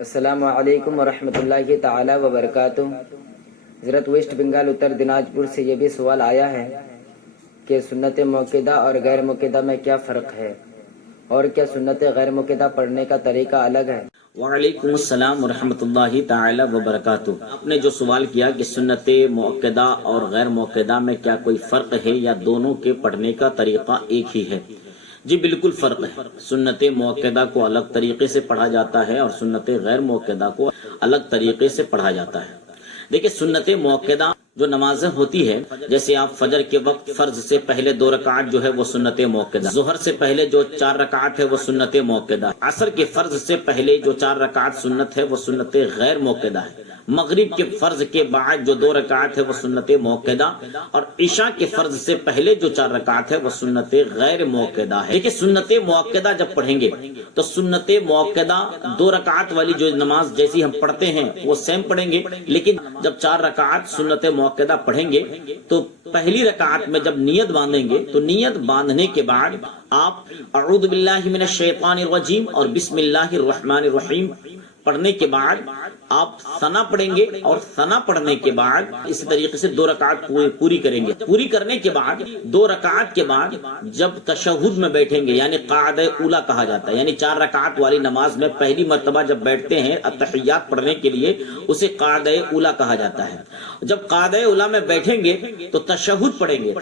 السلام علیکم ورحمۃ اللہ تعالی وبرکاتہ۔ حضرت ویسٹ بنگال اتر دناجپور سے یہ بھی سوال آیا ہے کہ سنت موقدہ اور غیر موقدہ میں کیا فرق ہے، اور کیا سنت غیر موقدہ پڑھنے کا طریقہ الگ ہے؟ وعلیکم السلام ورحمۃ اللہ تعالی وبرکاتہ۔ آپ نے جو سوال کیا کہ سنت موقدہ اور غیر موقدہ میں کیا کوئی فرق ہے یا دونوں کے پڑھنے کا طریقہ ایک ہی ہے؟ جی بالکل فرق ہے۔ سنت موقدہ کو الگ طریقے سے پڑھا جاتا ہے اور سنت غیر موقدہ کو الگ طریقے سے پڑھا جاتا ہے۔ دیکھیں، سنت موقدہ جو نمازیں ہوتی ہے، جیسے آپ فجر کے وقت فرض سے پہلے 2 رکعت جو ہے وہ سنت موقدہ، ظہر سے پہلے جو 4 رکعت ہے وہ سنت موقدہ، عصر کے فرض سے پہلے جو 4 رکعت سنت ہے وہ سنت غیر موقدہ ہے، مغرب کے فرض کے بعد جو 2 رکعت ہے وہ سنت موقدہ، اور عشاء کے فرض سے پہلے جو 4 رکعت ہے وہ سنت غیر موقدہ ہے۔ دیکھیں، سنت موقدہ جب پڑھیں گے تو سنت موقدہ 2 رکعت والی جو نماز جیسی ہم پڑھتے ہیں وہ سیم پڑھیں گے، لیکن جب 4 رکعت سنت موقدہ پڑھیں گے تو پہلی رکعت میں جب نیت باندھیں گے تو نیت باندھنے کے بعد آپ اعوذ باللہ من الشیطان الرجیم اور بسم اللہ الرحمن الرحیم پڑھنے کے بعد آپ ثنا پڑھیں گے، اور ثنا پڑھنے کے بعد اسی طریقے سے 2 رکعت پوری کریں گے۔ پوری کرنے کے بعد 2 رکعت کے بعد جب تشہد میں بیٹھیں گے، یعنی قاعدہ اولا کہا جاتا ہے، یعنی 4 رکعت والی نماز میں پہلی مرتبہ جب بیٹھتے ہیں التحیات پڑھنے کے لیے، اسے قاعدہ اولا کہا جاتا ہے۔ جب قاعدہ اولا میں بیٹھیں گے تو تشہد پڑھیں گے۔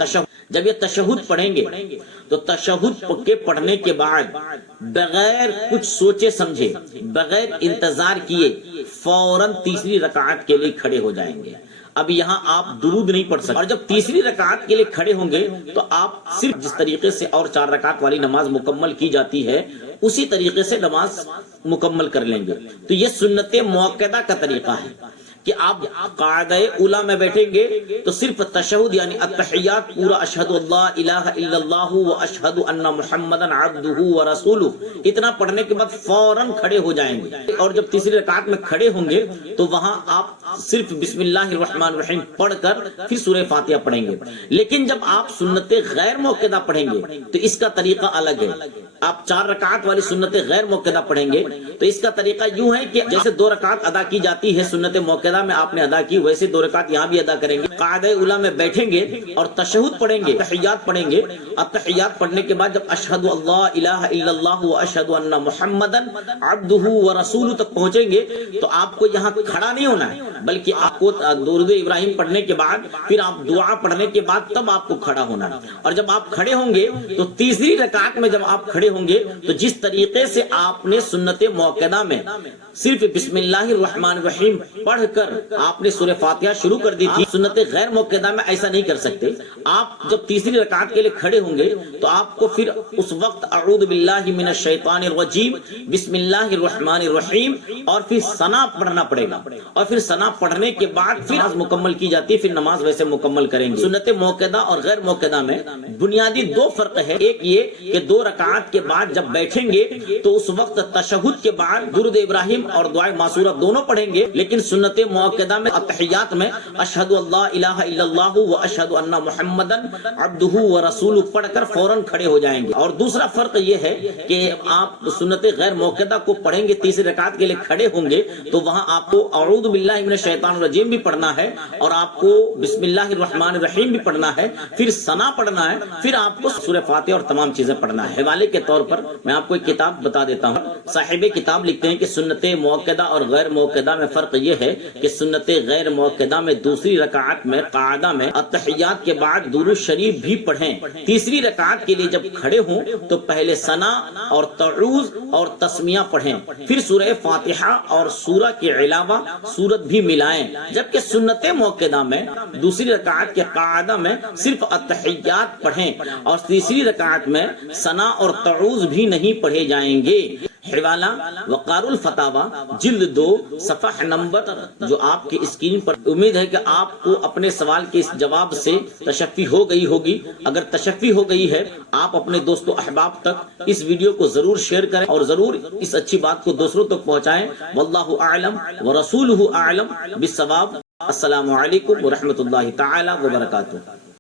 جب یہ تشہد پڑھیں گے تو تشہد کے پڑھنے کے بعد بغیر کچھ سوچے سمجھے، بغیر انتظار کیے فوراً تیسری رکعت کے لیے کھڑے ہو جائیں گے۔ اب یہاں آپ درود نہیں پڑھ سکتے، اور جب تیسری رکعت کے لیے کھڑے ہوں گے تو آپ صرف جس طریقے سے اور 4 رکعت والی نماز مکمل کی جاتی ہے اسی طریقے سے نماز مکمل کر لیں گے۔ تو یہ سنت موقدہ کا طریقہ ہے کہ آپ قاعدہ اولا میں بیٹھیں گے تو صرف تشہد یعنی التحیات پورا اشہد اللہ الہ الا اللہ و اشہد ان محمدن عبدہ و رسولہ اتنا پڑھنے کے بعد فوراً کھڑے ہو جائیں گے، اور جب تیسری رکعت میں کھڑے ہوں گے تو وہاں آپ صرف بسم اللہ الرحمن الرحیم پڑھ کر پھر سورہ فاتحہ پڑھیں گے۔ لیکن جب آپ سنت غیر موقدہ پڑھیں گے تو اس کا طریقہ الگ ہے۔ آپ 4 رکعت والی سنت غیر موقدہ پڑھیں گے تو اس کا طریقہ یوں ہے کہ جیسے 2 رکعت ادا کی جاتی ہے سنت موقدہ میں آپ نے ادا کی، ویسے 2 رکعت یہاں بھی ادا کریں گے۔ قاعدہ اولا میں بیٹھیں گے اور تشہد پڑھیں گے، تحیات پڑھیں گے۔ اب تحیات پڑھنے کے بعد جب اشہد اللہ الہ الا اللہ و اشہد ان محمدن عبدہ و رسولہ تک پہنچیں گے تو آپ کو یہاں کھڑا نہیں ہونا ہے، بلکہ آپ کو درود ابراہیم پڑھنے کے بعد پھر آپ دعا پڑھنے کے بعد تب آپ کو کھڑا ہونا ہے۔ اور جب آپ کھڑے ہوں گے تو تیسری رکعت میں جب آپ کھڑے ہوں گے تو جس طریقے سے آپ نے سنت موقدہ میں صرف بسم اللہ الرحمن الرحیم پڑھ کر آپ نے سورہ فاتحہ شروع کر دی تھی، سنت غیر موقدہ میں ایسا نہیں کر سکتے۔ آپ جب تیسری رکعت کے لیے کھڑے ہوں گے تو آپ کو پھر اس وقت اعوذ باللہ من الشیطان الرجیم بسم اللہ الرحمن الرحیم اور پھر ثنا پڑھنا پڑے گا، اور پھر ثنا پڑھنے کے بعد پھر نماز مکمل کی جاتی ہے، پھر نماز ویسے مکمل کریں گے۔ سنت موقدہ اور غیر موقدہ میں بنیادی 2 فرق ہے۔ ایک یہ کہ 2 رکعت کے بعد جب بیٹھیں گے تو اس وقت تشہد کے بعد درود ابراہیم اور دعائے معصورہ دونوں پڑھیں گے، لیکن سنت موقدہ میں التحیات میں اشہد اللہ الہ الا اللہ و اشہد ان محمدن عبدہ و رسولہ پڑھ کر فوراً کھڑے ہو جائیں گے۔ اور دوسرا فرق یہ ہے کہ آپ سنت غیر موقدہ کو پڑھیں گے، تیسری رکعت کے لیے کھڑے ہوں گے تو وہاں آپ کو اعوذ باللہ من الشیطان الرجیم بھی پڑھنا ہے، اور آپ کو بسم اللہ الرحمن الرحیم بھی پڑھنا ہے، پھر ثنا پڑھنا ہے، پھر آپ کو سورہ فاتحہ اور تمام چیزیں پڑھنا ہے۔ حوالے کے طور پر میں آپ کو ایک کتاب بتا دیتا ہوں۔ صاحب کتاب لکھتے ہیں کہ سنت موقدہ اور غیر موقدہ میں فرق یہ ہے کہ سنت غیر موقدہ میں دوسری رکعت میں قاعدہ میں التحیات کے بعد درود شریف بھی پڑھیں، تیسری رکعت کے لیے جب کھڑے ہوں تو پہلے ثنا اور تعوذ اور تسمیہ پڑھیں، پھر سورہ فاتحہ اور سورہ کے علاوہ سورت بھی ملائیں۔ جبکہ سنت موقدہ میں دوسری رکعت کے قاعدہ میں صرف التحیات پڑھیں اور تیسری رکعت میں ثنا اور تعوذ بھی نہیں پڑھے جائیں گے۔ حوالہ وقار الفتاوی جلد 2 صفحہ نمبر جو آپ کی اسکرین پر، امید ہے کہ آپ کو اپنے سوال کے اس جواب سے تشفی ہو گئی ہوگی۔ اگر تشفی ہو گئی ہے آپ اپنے دوست و احباب تک اس ویڈیو کو ضرور شیئر کریں اور ضرور اس اچھی بات کو دوسروں تک پہنچائیں۔ واللہ اعلم ورسولہ اعلم بالصواب۔ السلام علیکم ورحمۃ اللہ تعالی وبرکاتہ۔